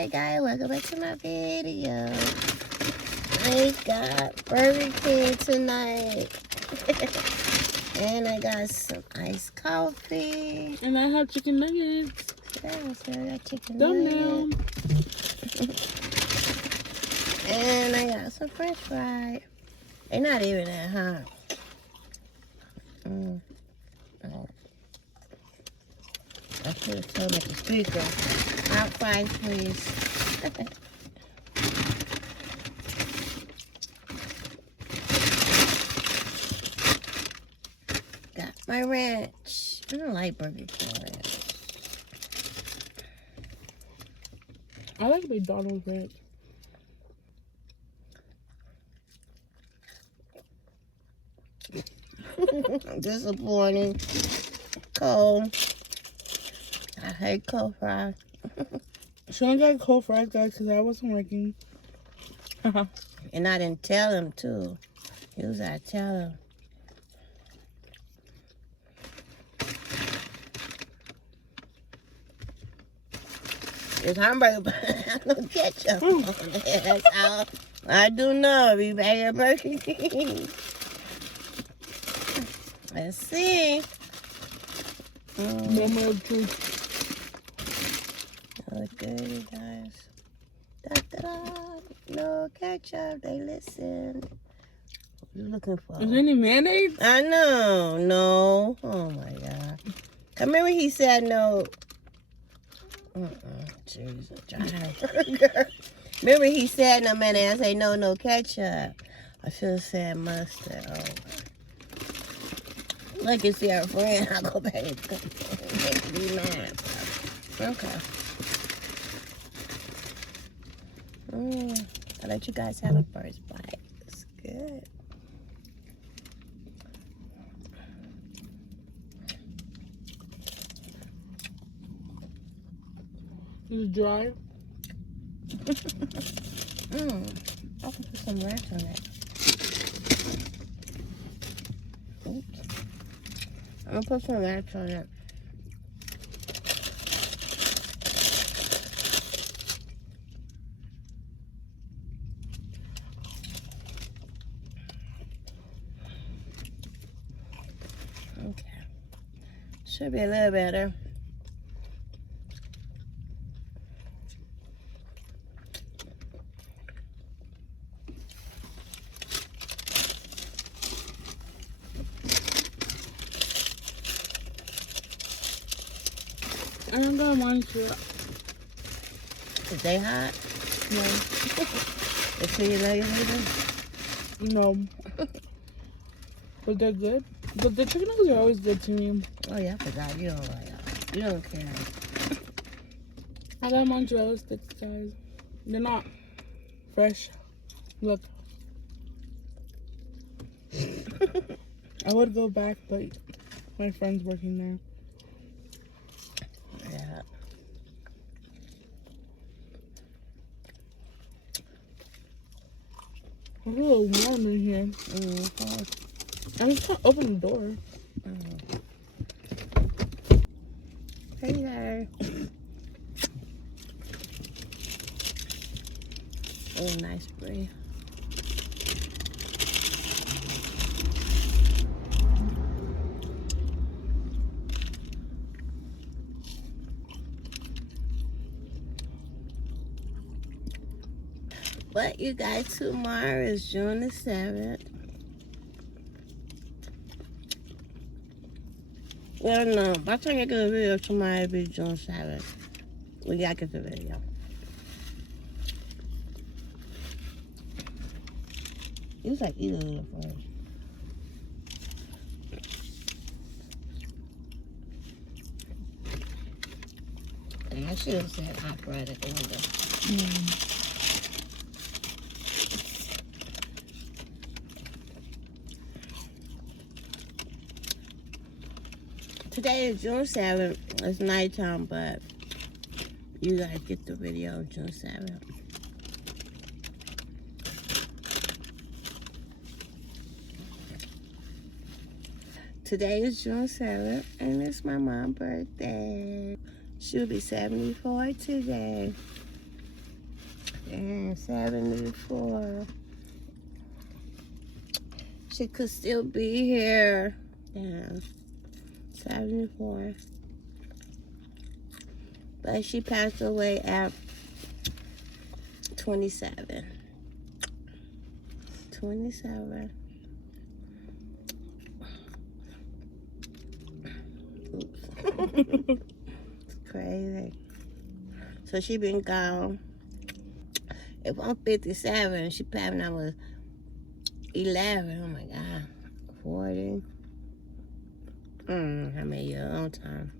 Alright guys, welcome back to my video. I got Burger King tonight. And I got some iced coffee. And I have chicken nuggets. Yeah, so I got chicken Thumbnail. nuggets. And I got some french fries. They're not even that hot. Oh. I should have told at the speaker. Hot fries, please. Got my ranch. I don't like Burger King ranch. I like McDonald's ranch. Disappointing. Cold. I hate cold fries. She only got cold fries, guys, because I wasn't working. And I didn't tell him, too. Usually I tell him. This hamburger bun has no ketchup on it. That's all I do know. We back at Burger King. Let's see. Moment of truth. Look good, you guys. Da-da-da. No ketchup. They listen. What are you looking for? Is there any mayonnaise? I know. No. Oh, my God. Remember he said no. Jesus. Remember he said no mayonnaise. I say no ketchup. I should have said mustard. Oh, look and see our friend. I'll go back and be mad. Okay. I'll let you guys have a first bite. It's good. Is it dry? I can put some ranch on it. Oops. I'm gonna put some ranch on it. Okay. Should be a little better. I don't got mine to it. Is they hot? No. They see you later? No. But they're good. But the chicken nuggets are always good to me. Oh yeah, I forgot. You don't like that. You don't care. I got mozzarella sticks, guys. They're not fresh. Look. I would go back, but my friend's working there. Yeah. It's a little warm in here. I just can't open the door. Hey there. Oh, nice brie. But you guys, tomorrow is June the 7th. Well, no, by the time I get the video tomorrow, it'll be June 7th. We gotta get the video. It was like eat a little first. And I should have said hot right at the window. Today is June 7th. It's nighttime, but you guys get the video June 7th. Today is June 7th, and it's my mom's birthday. She'll be 74 today. 74. She could still be here. Yeah, 74. But she passed away at 27. 27. Oops. It's crazy. So she been gone. If I'm 57, she passed when I was 11. Oh my God. 40. I made you a long time.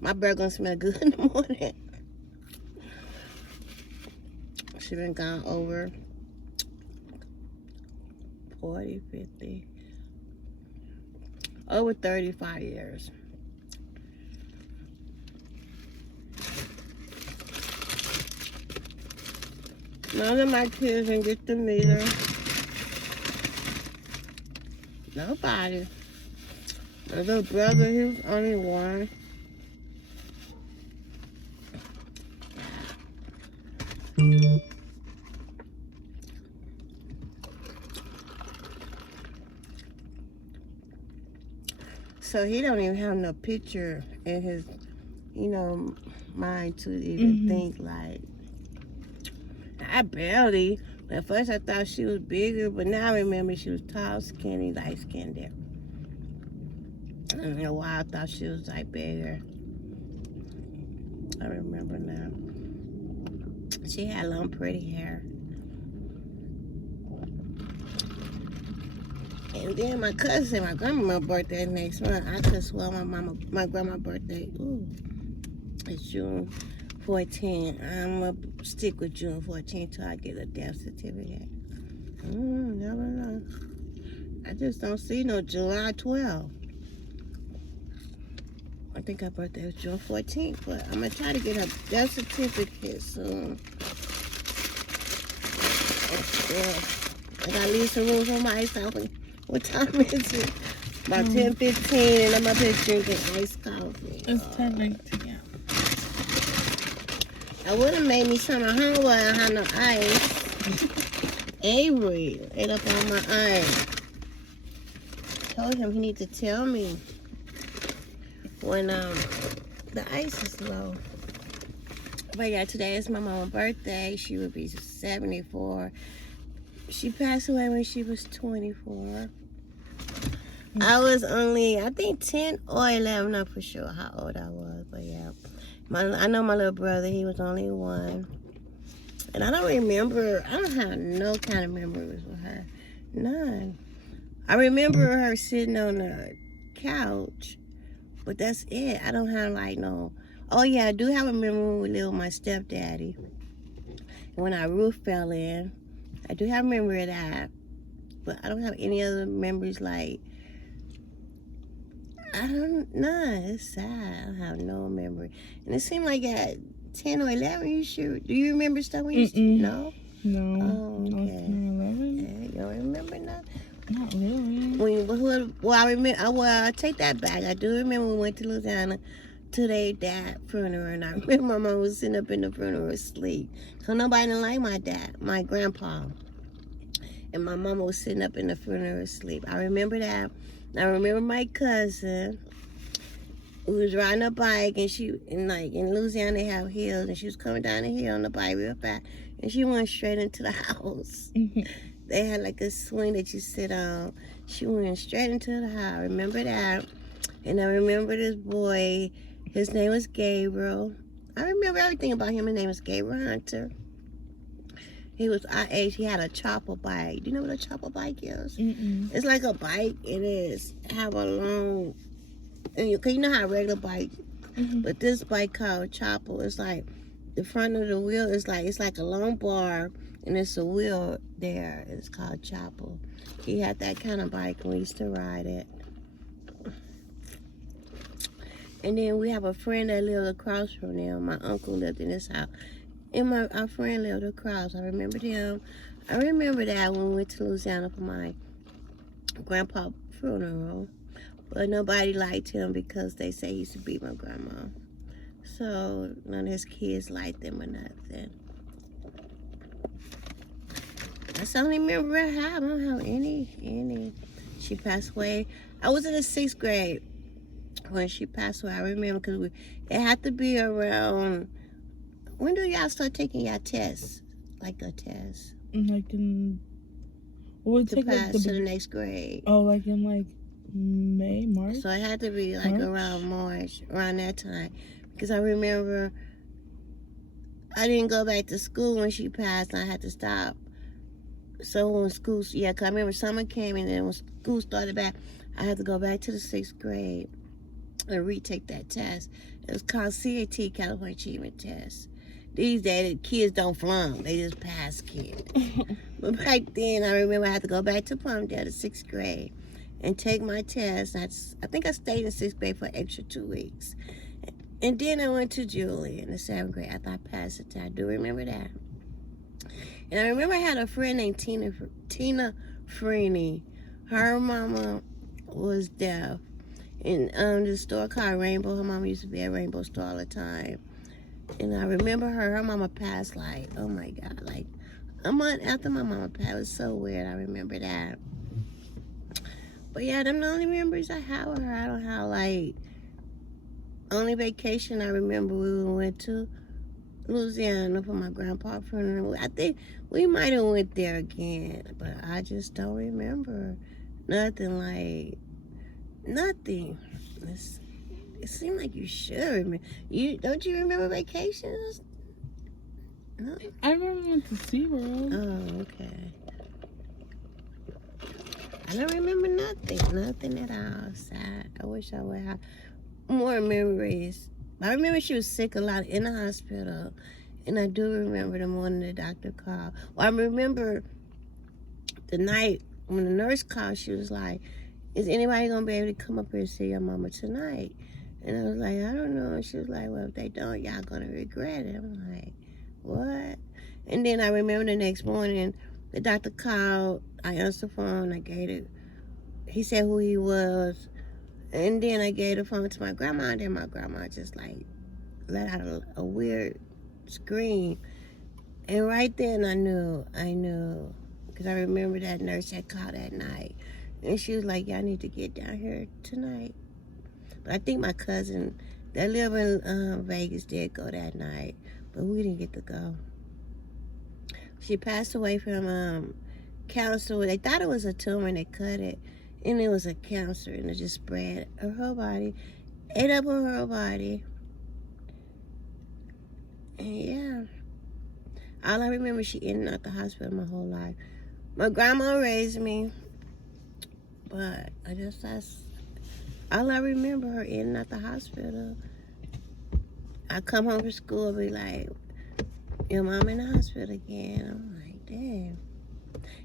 My breath gonna smell good in the morning. She been gone over 40, 50, over 35 years. None of my kids didn't get to meet her. Nobody. My little brother, he was only one. So he don't even have no picture in his, mind to even think like. I barely. At first I thought she was bigger, but now I remember she was tall, skinny, light skinned there. And a while I thought she was like bigger. I remember now. She had long pretty hair. And then my cousin said my grandma's birthday next month. I could swear my grandma's birthday. Ooh, it's June 14. I'm gonna stick with June 14 till I get a death certificate. Never know. I just don't see no July 12. I think her birthday was June 14th, but I'm gonna try to get her death certificate soon. I gotta leave some room for my ice coffee. What time is it? About 10:15, and I'm up here drinking iced coffee. It's 10:19, yeah. I would have made me some at home, but I had no ice. Avery ate up on my ice. Told him he need to tell me when the ice is low. But yeah, today is my mama's birthday. She would be 74. She passed away when she was 24. I was only, I think 10 or 11. I'm not for sure how old I was, but yeah. I know my little brother, he was only 1. And I don't have no kind of memories with her. None. I remember her sitting on the couch, but that's it. I don't have like no, oh yeah, I do have a memory when we lived with my stepdaddy. And when our roof fell in, I do have a memory of that. But I don't have any other memories like, none. It's sad. I don't have no memory. And it seemed like at 10 or 11, you sure? Do you remember stuff when you No? No. Oh, okay. 11? Yeah, you don't remember nothing? Not really. I take that back. I do remember we went to Louisiana to their dad's funeral, and I remember my mom was sitting up in the funeral asleep. So nobody didn't like my dad, my grandpa. And my mama was sitting up in the funeral asleep. I remember that. I remember my cousin who was riding a bike, and in Louisiana they have hills, and she was coming down the hill on the bike real fast, and she went straight into the house. They had like a swing that you sit on. She went straight into the house. I remember that. And I remember this boy, his name was Gabriel. I remember everything about him. His name was Gabriel Hunter. He was our age. He had a chopper bike. Do you know what a chopper bike is? It's like a bike. It is have a long, and you know how a regular bike, but this bike called chopper. It's like the front of the wheel is like, it's like a long bar, and it's a wheel there. It's called chopper. He had that kind of bike, and we used to ride it. And then we have a friend that lived across from them. My uncle lived in this house. And our friend lived across. I remembered him. I remember that when we went to Louisiana for my grandpa's funeral. But nobody liked him because they say he used to beat my grandma. So none of his kids liked him or nothing. That's the only memory I have. I don't have any. She passed away. I was in the 6th grade when she passed away. I remember because it had to be around. When do y'all start taking your tests? Like a test? Like in. Well, to pass to the next grade. Oh, like in like May, March? So it had to be like around March, around that time. Because I remember I didn't go back to school when she passed and I had to stop. So when school, yeah, because I remember summer came and then when school started back, I had to go back to the 6th grade and retake that test. It was called CAT, California Achievement Test. These days, the kids don't flunk. They just pass kids. But back then, I remember I had to go back to Palmdale, the 6th grade, and take my test. I think I stayed in 6th grade for an extra 2 weeks. And then I went to Julie in the 7th grade after I passed the test. I do remember that. And I remember I had a friend named Tina Freeney. Her mama was deaf. In the store called Rainbow. Her mama used to be at Rainbow store all the time. And I remember her mama passed like, oh my God, like a month after my mama passed. It was so weird. I remember that. But yeah, them the only memories I have of her. I don't have like, only vacation I remember we went to Louisiana for my grandpa's funeral. I think we might have went there again, but I just don't remember nothing like, nothing. It seemed like you should remember. Don't you remember vacations? No? I remember we went to SeaWorld. Oh, okay. I don't remember nothing at all. Sad. I wish I would have more memories. I remember she was sick a lot in the hospital, and I do remember the morning the doctor called. Well, I remember the night when the nurse called. She was like, "Is anybody gonna be able to come up here and see your mama tonight?" And I was like, "I don't know." And she was like, "Well, if they don't, y'all gonna regret it." I'm like, "What?" And then I remember the next morning, the doctor called. I answered the phone. I gave it. He said who he was. And then I gave the phone to my grandma, and then my grandma just like let out a weird scream. And right then I knew, because I remember that nurse had called that night. And she was like, "Y'all need to get down here tonight." But I think my cousin that live in Vegas did go that night, but we didn't get to go. She passed away from cancer. They thought it was a tumor and they cut it. And it was a cancer, and it just spread her whole body, ate up her whole body. And yeah, all I remember, she in and out the hospital my whole life. My grandma raised me, but that's all I remember, her in and out the hospital. I come home from school and be like, "Your mom in the hospital again." I'm like, damn.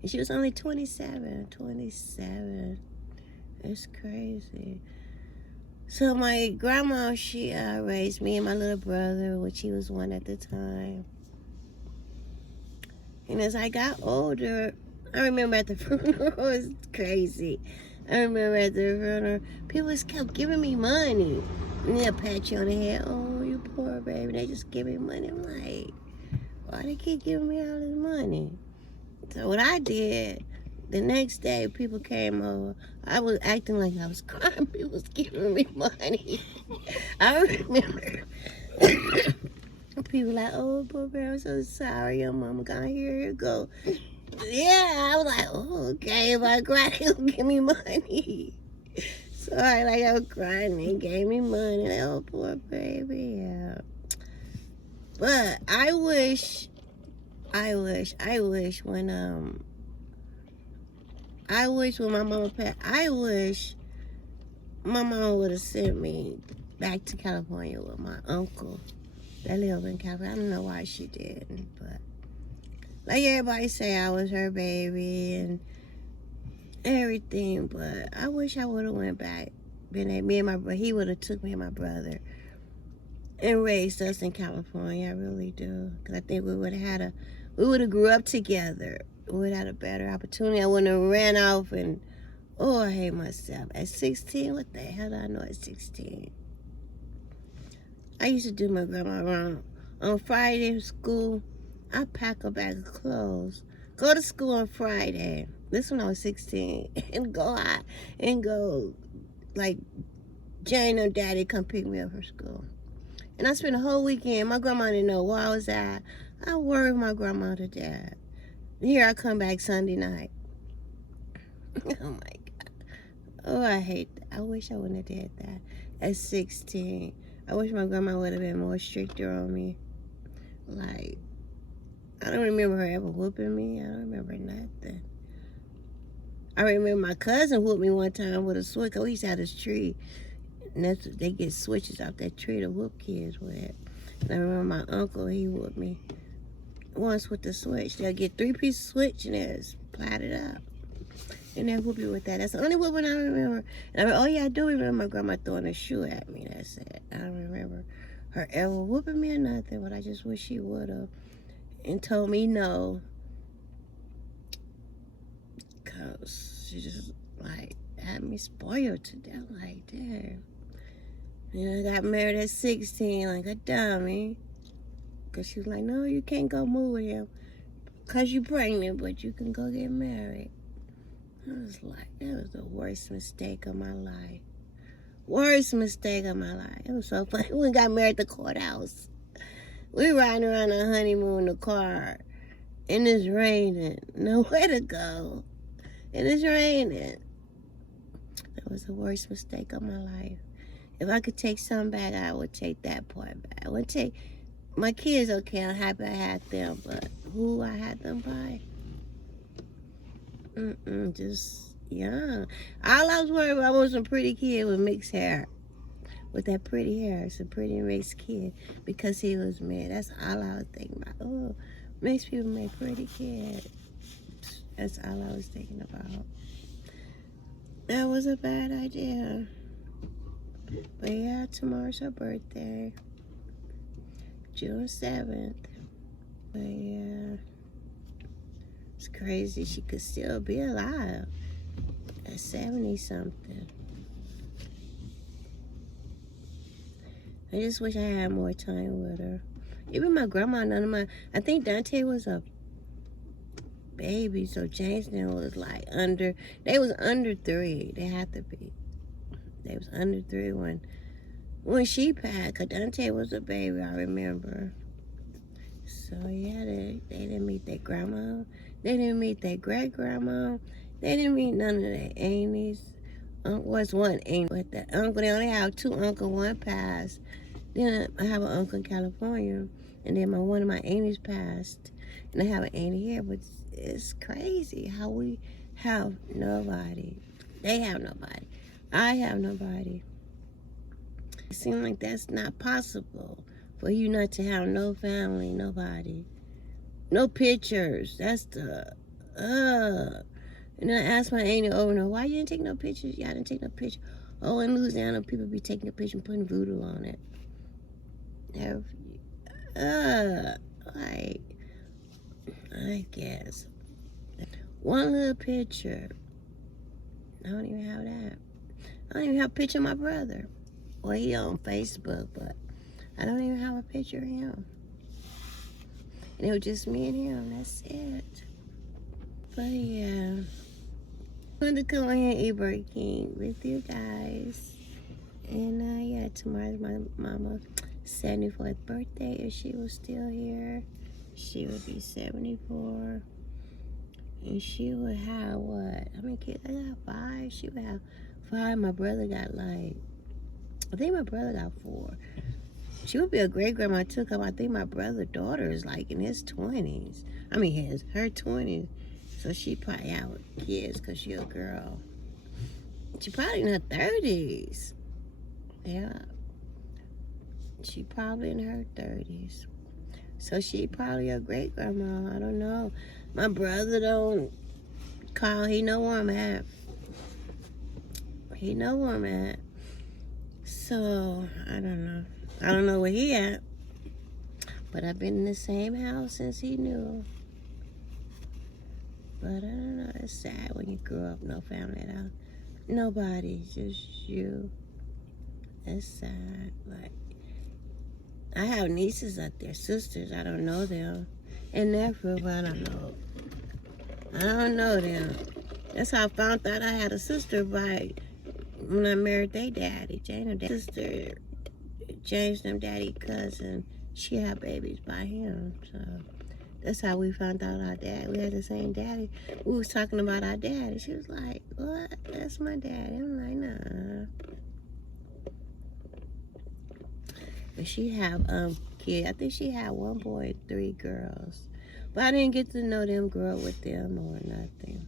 And she was only 27. It's crazy. So my grandma, she raised me and my little brother, which he was 1 at the time. And as I got older, I remember at the funeral, it was crazy. I remember at the funeral, people just kept giving me money. And they'll pat you on the head. "Oh, you poor baby." They just give me money. I'm like, why they keep giving me all this money? So what I did, the next day people came over. I was acting like I was crying. People was giving me money. I remember people like, "Oh, poor baby, I'm so sorry. Your mama gone. Here you go." Yeah, I was like, "Oh, okay." If I cry, they'll give me money. So I was crying. They gave me money. Like, "Oh, poor baby." Yeah. But I wish when my mama passed, I wish my mama would have sent me back to California with my uncle that lived in California. I don't know why she didn't, but like everybody say, I was her baby and everything, but I wish I would have went back. He would have took me and my brother and raised us in California. I really do, because I think we would have grew up together. We would have had a better opportunity. I wouldn't have ran off and, oh, I hate myself. At 16, what the hell did I know at 16? I used to do my grandma wrong. On Friday in school, I pack a bag of clothes. go to school on Friday. This when I was 16. And go out and go, like, Jane or Daddy come pick me up from school. And I spent the whole weekend. My grandma didn't know where I was at. I worried my grandma to death. Here I come back Sunday night. Oh, my God. Oh, I hate that. I wish I wouldn't have did that at 16. I wish my grandma would have been more stricter on me. Like, I don't remember her ever whooping me. I don't remember nothing. I remember my cousin whooped me one time with a switch. We used to have this tree. And they get switches off that tree to whoop kids with. And I remember my uncle, he whooped me once with the switch. They'll get 3-piece switch and they'll plat it up. And they'll whoop you with that. That's the only whooping I remember. And oh yeah, I do remember my grandma throwing a shoe at me. That's it. I don't remember her ever whooping me or nothing, but I just wish she would have. And told me no. Because she just, like, had me spoiled to death. Like, damn. You know, I got married at 16, like a dummy. Because she was like, no, you can't go move with him. Because you're pregnant, but you can go get married. I was like, that was the worst mistake of my life. Worst mistake of my life. It was so funny. We got married at the courthouse. We riding around our honeymoon in the car. And it's raining. Nowhere to go. And it's raining. That was the worst mistake of my life. If I could take something back, I would take that part back. I would take my kids, okay, I'm happy I had them, but who I had them by? Just young. All I was worried about was a pretty kid with mixed hair. With that pretty hair. It's a pretty mixed kid because he was mad. That's all I was thinking about. Oh, mixed people make pretty kids. That's all I was thinking about. That was a bad idea. But yeah, tomorrow's her birthday. June 7th. But yeah. It's crazy she could still be alive at 70 something. I just wish I had more time with her. Even my grandma, I think Dante was a baby, so James was like they was under 3. They had to be. They was under 3 when she passed, because Dante was a baby, I remember. So yeah, they didn't meet their grandma. They didn't meet their great-grandma. They didn't meet none of their aunties. Was one aunt, but the uncle, they only have 2 uncles, one passed. Then I have an uncle in California, and then one of my aunties passed. And I have an auntie here, but it's crazy how we have nobody. They have nobody. I have nobody. It seems like that's not possible for you not to have no family, nobody. No pictures. That's the, And then I asked my auntie over and over, why you didn't take no pictures? Y'all didn't take no picture. Oh, in Louisiana, people be taking a picture and putting voodoo on it. Like, I guess. One little picture. I don't even have that. I don't even have a picture of my brother. Well, he on Facebook, but I don't even have a picture of him. And it was just me and him. That's it. But yeah. I wanted to come in here and eat Burger King with you guys. And yeah, tomorrow's my mama's 74th birthday. If she was still here, she would be 74. And she would have what? How many kids? I got 5. She would have 5. My brother got I think my brother got 4. She would be a great grandma too, because I think my brother's daughter is like in his 20s. I mean, her 20s. So she probably have kids because she a girl. She probably in her 30s. Yeah. She probably in her 30s. So she probably a great grandma. I don't know. My brother don't call. He know where I'm at. He know where I'm at. So, I don't know. I don't know where he at. But I've been in the same house since he knew. But I don't know. It's sad when you grow up, no family at all. Nobody, just you. It's sad. Like, I have nieces out there, sisters. I don't know them. And nephew, but I don't know. I don't know them. That's how I found out I had a sister by when I married their daddy. Jane, her sister, James, them daddy cousin, she had babies by him. So that's how we found out our dad. We had the same daddy. We was talking about our daddy. She was like, "What? That's my daddy." I'm like, "Nah." But she have kids. I think she had 1 boy and 3 girls. But I didn't get to know them, grow up with them or nothing.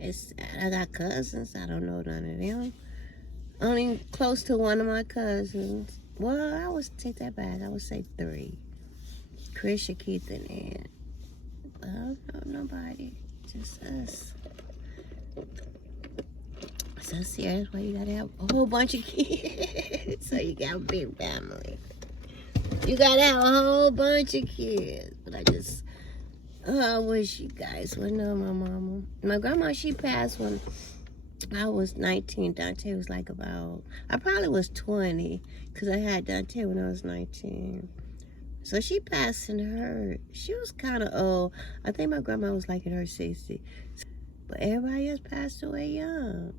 I got cousins. I don't know none of them. Only close to one of my cousins. Well, I would take that back. I would say 3. Krisha, Keith, and Ann. I don't know nobody. Just us. So serious. That's why you gotta have a whole bunch of kids. So you got a big family. You gotta have a whole bunch of kids. But I wish you guys would know my mama. My grandma, she passed when I was 19. Dante was like I probably was 20 because I had Dante when I was 19. So she passed she was kind of old. I think my grandma was like in her 60s. But everybody else passed away young.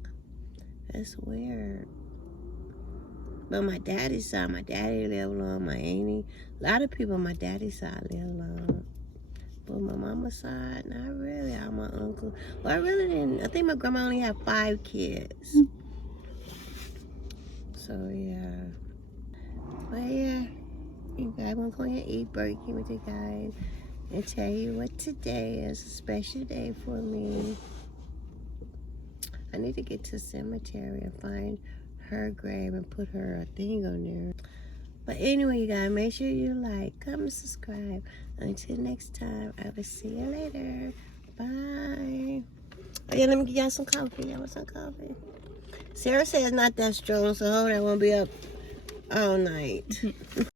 That's weird. But my daddy's side, my daddy lived long, my auntie. A lot of people on my daddy's side live long. But my mama's side, not really. All my uncle. Well, I really didn't. I think my grandma only had 5 kids. So, yeah. But, yeah. You guys want to go ahead and eat Burger King with you guys. And tell you what today is a special day for me. I need to get to the cemetery and find her grave and put her thing on there. But anyway, you guys, make sure you like, comment, subscribe. Until next time, I will see you later. Bye. Oh yeah, let me get y'all some coffee. Y'all want some coffee? Sarah said it's not that strong, so I hope that won't be up all night.